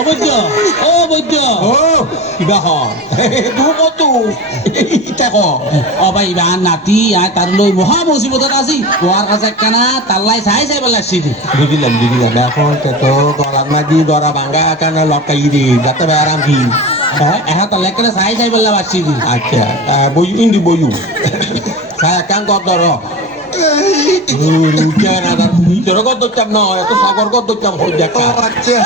অবৈদ্য ও বৈদ্য ও কিবা কত অবাই বা নাতি আয় তার লই মহা মুসিবতত আছি ওয়ার কাছে কানা তাল্লাই চাই চাই বলে আসছি বুঝিলাম এখন তো গলার মাঝি গড়া ভাঙ্গা কানা লটকাই দি যাতে আরাম কি হ্যাঁ এখন তাল্লাই কেন চাই চাই বলে আসছি আচ্ছা বইউ ইন্দি বইউ ছায়া কান কর ধর নিজেরও কত চাপ নয় এত সাগর কত চাপ দেখা আচ্ছা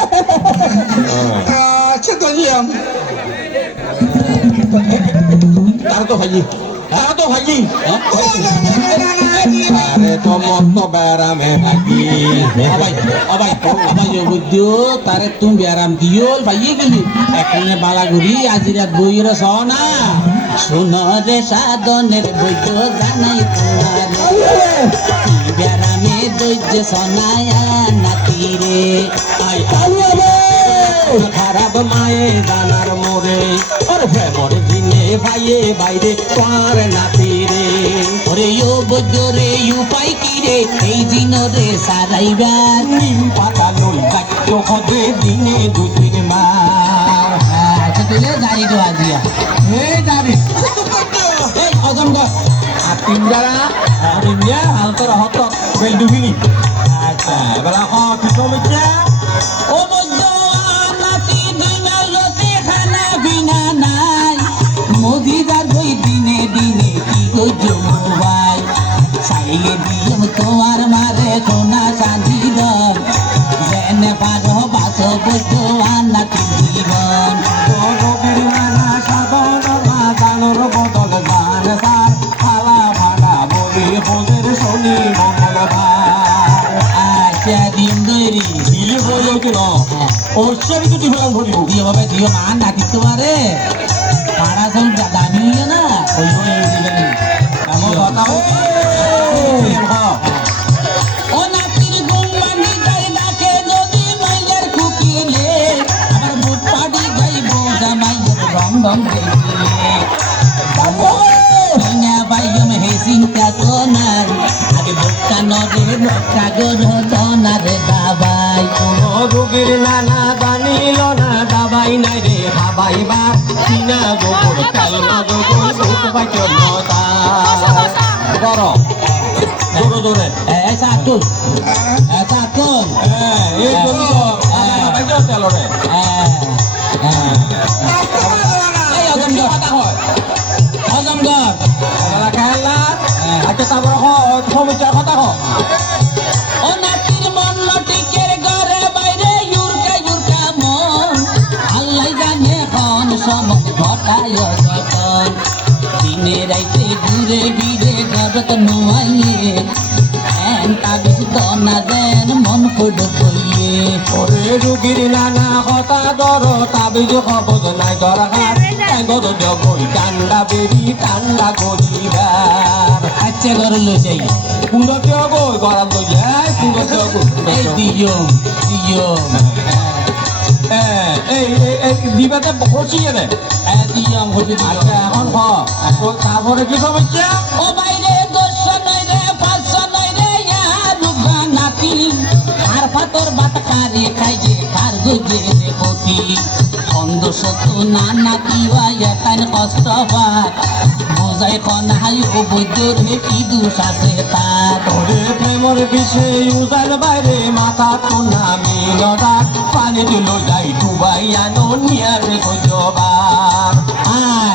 আচ্ছা তো জিয়াম তারা তো ভাই আরে তো মত বেড়ামে ভাগি অবাই অবাই অবাই বৈদ্য তারে তুমি ব্যারাম দিওল ভাইয়ে গেলি এখানে বালাগুড়ি আজি রাত বইয়ের সনা সোনরে সাধনের বৈদ্য জানাই তোমার ব্যারামে দৈর্য সনায়া নাতি রে আই খারাপ মায়ে দানার মোরে ওরে প্রেমর দিনে ভাইয়ে বাইরে পার নাতি রে ওরে ও বৈদ্য রে উপায় কি রে এই দিন রে সারাইবা নিম পাতা লই বাক্য হদে দিনে দুদিন মা আচ্ছা তুলে যাই তো আজিয়া এই যাবি এই অজন গো তিন যারা নিয়ে হালতর হত বেল ডুবিনি আচ্ছা এবার কি সমস্যা ও বৈদ্য নাতি দিনা রতে খানা বিনা নাই মদিদার বই দিনে দিনে কি গো জমাই চাইলে দিও তোমার মারে সোনা সাজিদন জেনে পারো বাস বৈদ্য নাতি জীবন রবির নানা সাধন মা দানোর বদল দান সার ফালা ফালা বলি বোধের শনি মঙ্গল ভার আচ্ছা দিন দৈরি দিলে বই কেন ওর তো টিফান ভরিব দিও বাবা দিও মা নাতি তোমারে পাড়া সব দামি হইল না ওই ওই দিবেন এমন কথা ও নাতির গুম্মানি গাই ডাকে যদি মাইয়ার খুকিলে আমার বুট পাটি গাইব জামাইয়ের রং রং দেখিলে না বাইম হে চিন্তা কোনার আগে বোকা নদে বোকা গর নারে দাবাই রোগীর নানা জানিল না দাবাই নাই রে ভাবাই বা কিনা গোবর তেল না গোবর সুখ পাইছ নতা বড় জোরে জোরে এসা তুল এই জন্য পাইছ তেল রে এই অজমগর কথা হয় অজমগর খেলা আচ্ছা তারপর সমস্যার কথা হয় ও নাতির মন লটিকের ঘরে বাইরে ইউরকা ইউরকা মন আল্লাহ জানে কোন সময় ঘটায় যখন দিনে রাইতে ঘুরে বিরে জগৎ নোয়াইয়ে তাবিজ দনা দেন মন ফুড বইয়ে ওরে রুগীর নানা কথা দর তাবিজ খবর নাই দরকার গদ জগই ঠান্ডা বেরি ঠান্ডা গরিবার আচ্ছা ঘরে লো যাই কুড়ো জগই গরম তো যায় কুড়ো জগই এই দিও দিও এই দিবাতে বসিয়ে রে দিয়ম হতে আচ্ছা এখন তারপরে কি সমস্যা ও বাইরে দোষ নয় রে পাঁচ নয় রে রূপা নাতি আর পাতর বাত কারে খাইয়ে কার গুজে রে পতি ছন্দ সত না নাতি ওয়া তান কষ্ট পাত বোঝাই কনাই ও বৈদ্যর হে কি দোষ আছে তার ওরে প্রেমর বিষে উজান বাইরে মাথা তো নামি নদার পানি দিল যাই ডুবাই আনো নিয়ার সহ্যবার আয়